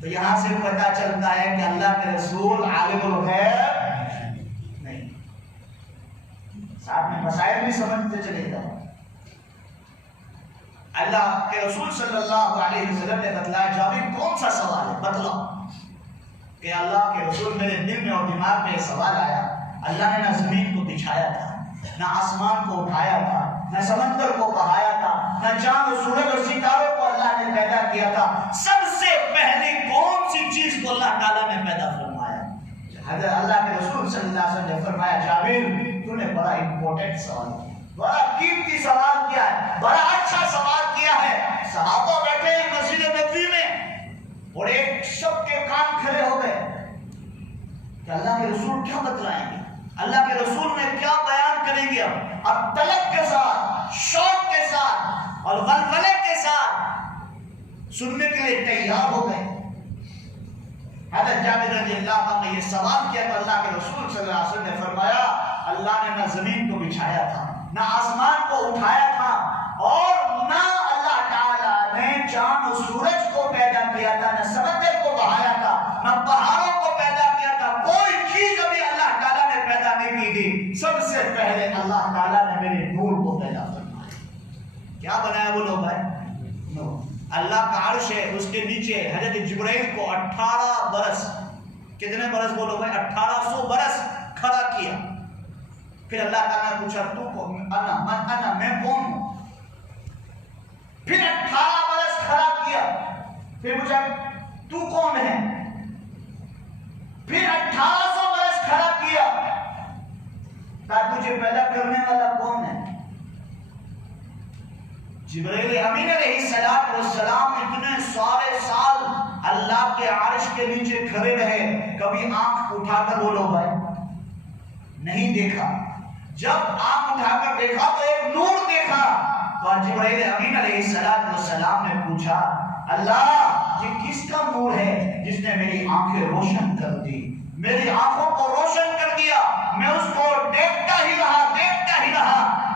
تو یہاں سے پتہ چلتا ہے کہ اللہ کے رسول عالم الغیب نہیں۔ ساتھ میں مسائل بھی سمجھتے چلے جاؤ۔ اللہ کے رسول صلی اللہ علیہ وسلم نے بتلایا جابر کون سا سوال ہے بتلاؤ، کہ اللہ کے رسول میرے دل میں اور دماغ میں ایک سوال آیا، اللہ نے نہ زمین کو بچھایا تھا، نہ آسمان کو اٹھایا تھا، نہ سمندر کو بہایا تھا، نہ چاند اور سورج اور ستاروں کو اللہ نے پیدا کیا تھا، سب سے پہلے کون سی چیز کو اللہ تعالیٰ نے پیدا فرمایا؟ حضرت اللہ کے رسول صلی اللہ علیہ وسلم نے فرمایا جابر تو نے بڑا امپورٹنٹ سوال کیا، بڑا قیمتی سوال کیا ہے، بڑا اچھا سوال کیا ہے۔ صحابہ بیٹھے ہیں مسجد نبوی میں اور ایک سب کے کان کھڑے ہو گئے کہ اللہ کے رسول کیا بتلائیں گے، اللہ کے رسول نے کیا بیان کریں گے۔ اب طلب کے ساتھ شوق کے ساتھ اور ولولے کے ساتھ سننے کے لیے تیار ہو گئے۔ حضرت جابر رضی اللہ عنہ نے یہ سوال کیا تو اللہ کے رسول صلی اللہ علیہ وسلم نے فرمایا اللہ نے نہ زمین کو بچھایا تھا، نہ آسمان کو اٹھایا تھا، اور نہ اللہ تعالیٰ نے چاند و سورج کو پیدا کیا تھا، نہ سمندر کو بہایا تھا، نہ پہاڑوں کو پیدا کیا تھا۔ کوئی چیز ابھی اللہ تعالیٰ نے پیدا نہیں کی تھی۔ سب سے پہلے اللہ تعالیٰ نے میرے نور کو پیدا فرمایا۔ کیا بنایا بولو بھائی؟ نور۔ اللہ کا عرش ہے، اس کے نیچے حضرت جبرائیل کو 18 برس، کتنے برس بولو بھائی؟ 1800 برس کھڑا کیا۔ پھر اللہ تعالیٰ نے پوچھا تو کون؟ انا میں کون ہوں؟ پھر 18 برس کھڑا کیا۔ پھر پوچھا تو کون ہے؟ پھر 1800 برس کھڑا کیا۔ تجھے پیدا کرنے والا کون ہے؟ جبرائیل امین علیہ السلام اتنے سارے سال اللہ کے عرش کے نیچے کھڑے رہے، کبھی آنکھ اٹھا کر بولو بھائی نہیں دیکھا۔ جب آنکھ اٹھا کر دیکھا تو ایک نور دیکھا، تو جبرائیل امین علیہ السلام نے پوچھا اللہ یہ کس کا نور ہے جس نے میری آنکھیں روشن کر دی، میری آنکھوں کو روشن کر دیا، میں اس کو دیکھتا ہی رہا۔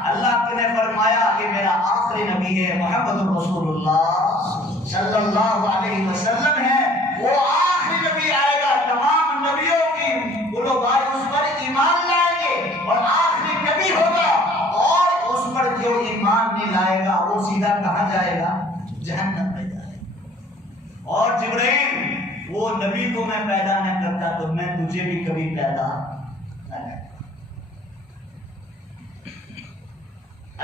اللہ نے فرمایا کہ میرا آخری نبی ہے، محمد رسول اللہ صلی اللہ علیہ وسلم ہے، وہ آخری نبی آئے گا تمام نبیوں کی، وہ لوگ آئے اس پر ایمان لائیں گے اور آخری نبی ہوگا، اور اس پر جو ایمان نہیں لائے گا وہ سیدھا کہاں جائے گا؟ جہنم میں جائے گا۔ اور جبرائیل وہ نبی کو میں پیدا نہ کرتا تو میں تجھے بھی کبھی پیدا نہ کرتا۔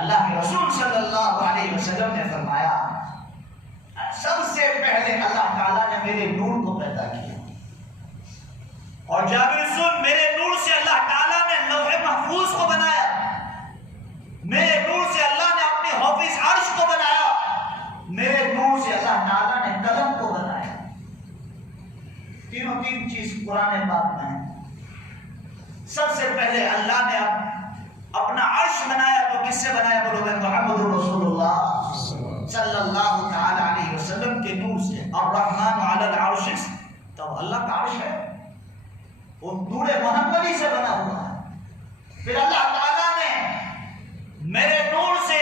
اللہ کے رسول صلی اللہ علیہ وسلم نے فرمایا سب سے پہلے اللہ تعالیٰ نے میرے نور کو پیدا کیا، اور جابر سن میرے نور سے اللہ تعالیٰ نے لوح محفوظ کو بنایا، میرے نور سے اللہ نے اپنے حافظ عرش کو بنایا، میرے نور سے اللہ تعالیٰ نے قلم کو بنایا۔ تین چیز قرآن پاک میں ہے۔ سب سے پہلے اللہ نے اپنا عرش بنایا، تو کس سے بنایا بولو گے؟ محمد رسول اللہ صلی اللہ تعالی علیہ وسلم کے نور سے۔ الرحمن علی العرش، تو اللہ کا عرش ہے وہ نور محمدی سے بنا ہوا ہے۔ پھر اللہ تعالیٰ نے میرے نور سے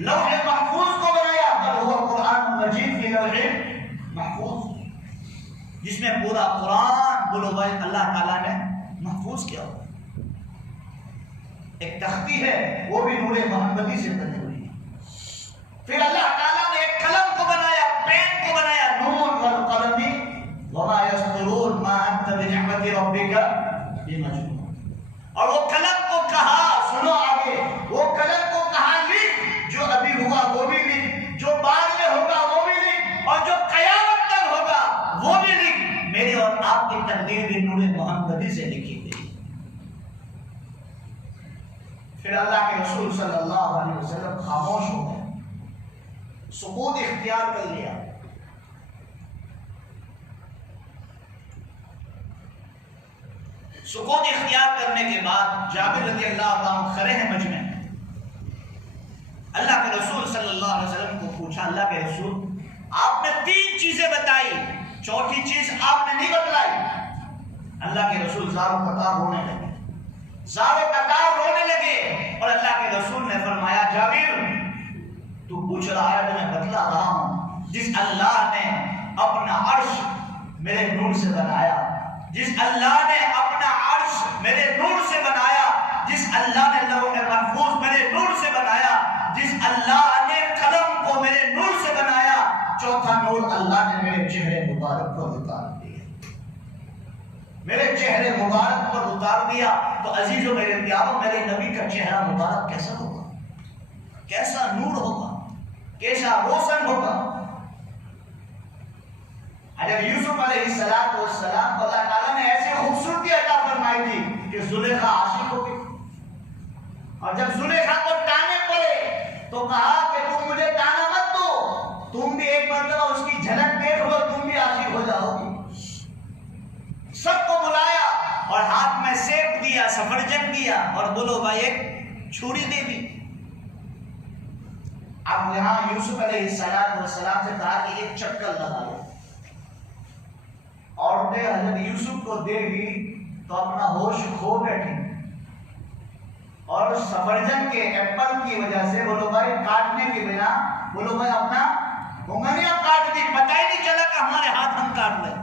لوح محفوظ کو بنایا، بل هو قرآن مجید فی لوح محفوظ، جس میں پورا قرآن بولو بھائی اللہ تعالیٰ نے محفوظ کیا ہوا۔ ایک تختی ہے وہ بھی نور محمدی سے بنی ہوئی ہے۔ پھر اللہ تعالیٰ نے ایک قلم کو بنایا، پین کو بنایا، نون والقلم وما یسطرون ما انت بنعمت ربک بمجنون۔ اور وہ قلم کو کہا، سنو آگے، وہ قلم کو کہا لکھ، جو ابھی ہوا وہ بھی لکھ، جو بعد میں ہوگا وہ بھی لکھ، اور جو قیامت تک ہوگا وہ بھی لکھ۔ میری اور آپ کی تقدیر بھی نور محمدی سے لکھی گئی۔ پھر اللہ کے رسول صلی اللہ علیہ وسلم خاموش ہو گئے، سکوت اختیار کر لیا۔ سکوت اختیار کرنے کے بعد جابر رضی اللہ عنہ کھڑے ہیں مجمع میں۔ اللہ کے رسول صلی اللہ علیہ وسلم کو پوچھا اللہ کے رسول آپ نے 3 چیزیں بتائی، چوتھی چیز آپ نے نہیں بتلائی۔ اللہ کے رسول زار و قطار رونے لگے، اور اللہ کے رسول نے فرمایا جابر تو پوچھ رہا ہے تو میں بتلا رہا ہوں، جس اللہ نے اپنا عرش میرے نور سے بنایا، جس اللہ نے اپنا عرش میرے نور سے بنایا، جس اللہ نے لوح محفوظ میرے نور سے بنایا، جس اللہ نے قلم کو میرے نور سے بنایا، چوتھا نور اللہ نے میرے چہرے مبارک پر اتار دیا، میرے چہرے مبارک پر اتار دیا۔ تو عزیزو میرے پیارو، میرے نبی کا چہرہ مبارک کیسا ہوگا، کیسا نور ہوگا، کیسا روشن ہوگا۔ حضرت یوسف علیہ السلام کو اللہ تعالیٰ نے ایسی خوبصورتی عطا فرمائی تھی کہ زلیخا عاشق ہو گئی، اور جب زلیخا کو تانے پڑے تو کہا کہ تم مجھے تانا مت دو، تم بھی ایک مرتبہ اس کی جھلک دیکھ لو، تم بھی عاشق ہو جاؤ گی۔ سب کو بلایا اور ہاتھ میں سیب دیا، سفرجن دیا، اور بولو بھائی ایک چھری دے دی۔ اب یہاں یوسف علیہ السلام سے کہا کہ ایک چکر لگا لو. عورتیں حضرت یوسف کو دیکھی تو اپنا ہوش کھو بیٹھی اور سفرجن کے ایپل کی وجہ سے بولو بھائی کاٹنے کی بنا بولو بھائی اپنا انگلیاں کاٹ دی. پتہ ہی نہیں چلا کہ ہمارے ہاتھ ہم کاٹ لیں.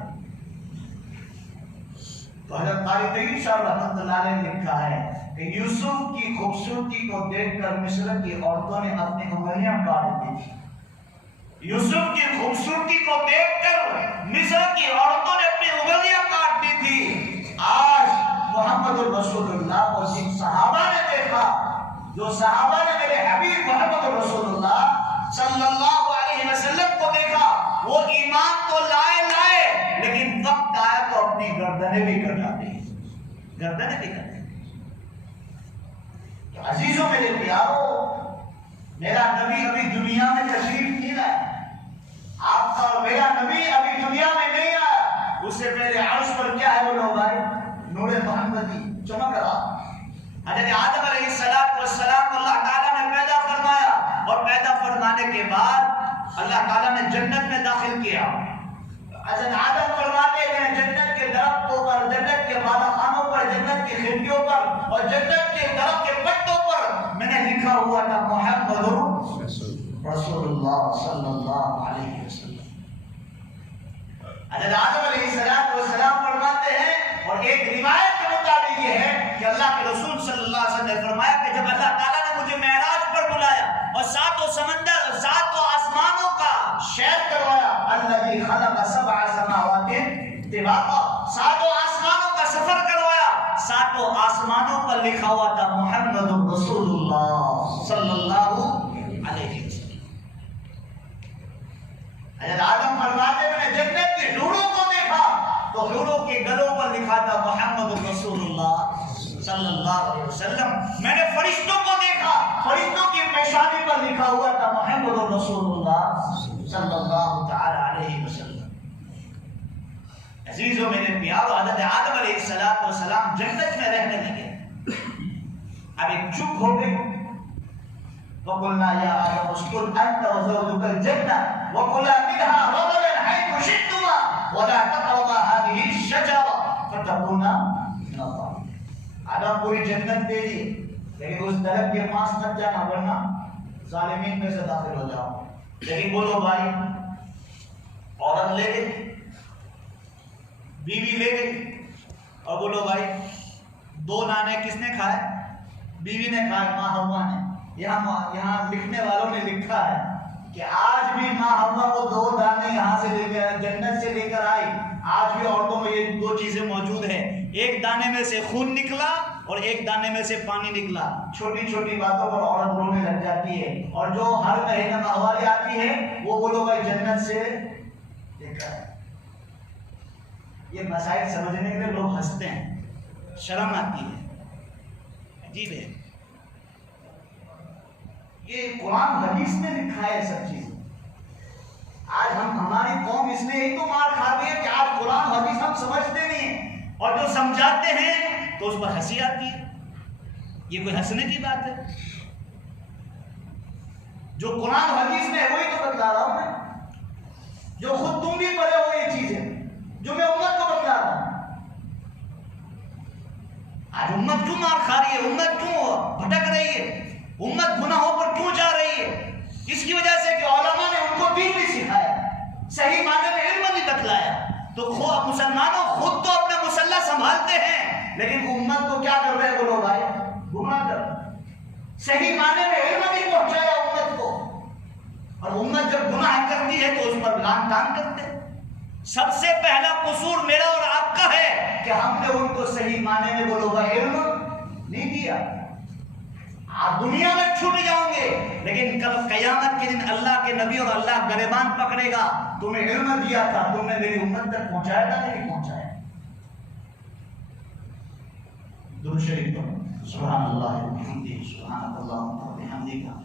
تو حضرت قاری طیب صاحب رحمۃ اللہ علیہ نے لکھا ہے کہ یوسف کی خوبصورتی کو دیکھ کر مصر کی عورتوں نے اپنی انگلیاں کاٹ دی. یوسف کی خوبصورتی کو دیکھ کر مصر کی عورتوں نے اپنی انگلیاں کاٹ دی تھی. آج محمد رسول اللہ کو جن صحابہ نے دیکھا, جو صحابہ نے میرے حبیب محمد رسول اللہ صلی اللہ علیہ وسلم کو دیکھا, وہ ایمان تو لائے لیکن وقت آیا تو اپنی گردنیں بھی کٹاتے ہیں, گردنیں بھی کٹاتے ہیں. عزیزوں میرے پیارو, میرا نبی ابھی دنیا میں تشریف نہیں لایا. آپ کا اور میرا نبی ابھی دنیا میں نہیں آیا. اس سے پہلے عرش پر کیا ہے بولو بھائی, نور محمدی چمک رہا. حضرت آدم علیہ السلام اللہ تعالیٰ نے پیدا فرمایا, اور پیدا فرمانے کے بعد اللہ تعالیٰ نے جنت میں داخل کیا. حضرت آدم فرماتے ہیں جنت کے درختوں پر, جنت کے بالا خانوں پر, جنت کی کھڑکیوں پر اور جنت کے درخت کے پتوں پر میں نے لکھا ہوا تھا محمد رسول اللہ صلی اللہ علیہ وسلم. حضرت آدم علیہ السلام فرماتے ہیں, اور ایک روایت کے مطابق یہ ہے کہ اللہ کے رسول صلی اللہ علیہ وسلم نے فرمایا کہ جب اللہ تعالیٰ نے مجھے معراج پر بلایا اور ساتوں سمندر, ساتوں آسمانوں کا سیر کروایا, الذی خلق سبع سماوات طباقا, ساتوں آسمانوں کا سفر کروایا, ساتوں آسمانوں پر لکھا ہوا تھا محمد رسول اللہ صلی اللہ علیہ وسلم. حضرت آدم فرماتے ہیں میں نے جنت کی حوروں کو دیکھا تو حوروں کے گلوں پر لکھا تھا محمد رسول اللہ صلی اللہ علیہ وسلم. میں نے فرشتوں کو دیکھا, فرشتوں کی پیشانی پر لکھا ہوا تھا محمد رسول اللہ صلی اللہ تعالی علیہ وسلم. عزیزوں میرے پیارو, حضرت آدم علیہ السلام جنت میں رہنے لگے. اب ایک چپ ہو گئے. وَقُلْنَا يَا آدَمُ اسْكُنْ أَنْتَ وَزَوْجُكَ الْجَنَّةَ وَكُلَا مِنْهَا رَغَدًا حَيْثُ شِئْتُمَا وَلَا تَقْرَبَا هَٰذِهِ الشَّجَرَةَ فَتَكُونَا مِنَ الظَّالِمِينَ. آدم پوری جنت دے دی لیکن اس درخت کے پاس مت جانا ورنہ ظالمین میں سے داخل ہو جاؤ. لیکن بولو بھائی, عورت لے گئی, بیوی لے گئی, اور بولو بھائی دو نانے کس نے کھائے؟ بیوی نے کھائے, ماں حوا نے. یہاں لکھنے والوں نے لکھا ہے کہ آج بھی ماں حوا کو دو دانے یہاں سے لے کر جنت سے لے کر آئی. آج بھی عورتوں میں یہ دو چیزیں موجود ہیں, ایک دانے میں سے خون نکلا اور ایک دانے میں سے پانی نکلا. چھوٹی چھوٹی باتوں پر عورت رونے لگ جاتی ہے, اور جو ہر مہینے ماہواری آتی ہے وہ بولو بھائی جنت سے لے کر. یہ مسائل سمجھنے کے لیے لوگ ہنستے ہیں, شرم آتی ہے, عجیب ہے. یہ قرآن حدیث میں لکھا ہے سب چیزیں. آج ہماری قوم اس لیے ہی تو مار کھا رہی ہے کہ آج قرآن حدیث ہم سمجھتے نہیں ہیں, اور جو سمجھاتے ہیں تو اس پر ہنسی آتی ہے. یہ کوئی ہنسنے کی بات ہے؟ جو قرآن حدیث میں ہے وہی تو بتلا رہا ہوں میں, جو خود تم بھی پڑھے ہو یہ چیزیں, جو میں امت کو بتلا رہا ہوں. آج امت کیوں مار کھا رہی ہے, امت کیوں بھٹک رہی ہے, امت گناہوں پر کیوں جا رہی ہے؟ اس کی وجہ سے کہ علماء نے ان کو دین بھی سکھایا, صحیح معنی میں علم بھی بتلایا. تو مسلمانوں خود تو اپنا مسلح سنبھالتے ہیں, لیکن امت کو کیا کر رہے ہیں بولو بھائی, گمراہ کر. صحیح معنی میں علم بھی پہنچایا امت کو, اور امت جب گناہ کرتی ہے تو اس پر لان تان کرتے ہیں. سب سے پہلا قصور میرا اور آپ کا ہے کہ ہم نے ان کو صحیح معنی میں بولو بھائی علم نہیں دیا. آپ دنیا میں چھوٹ جاؤں گے, لیکن کل قیامت کے دن اللہ کے نبی اور اللہ گریبان پکڑے گا, تمہیں علم دیا تھا, تم نے میری امت تک پہنچایا تھا نہیں پہنچایا. درود شریف پڑھو. سبحان اللہ و بحمدہ, سبحان اللہ و بحمدہ.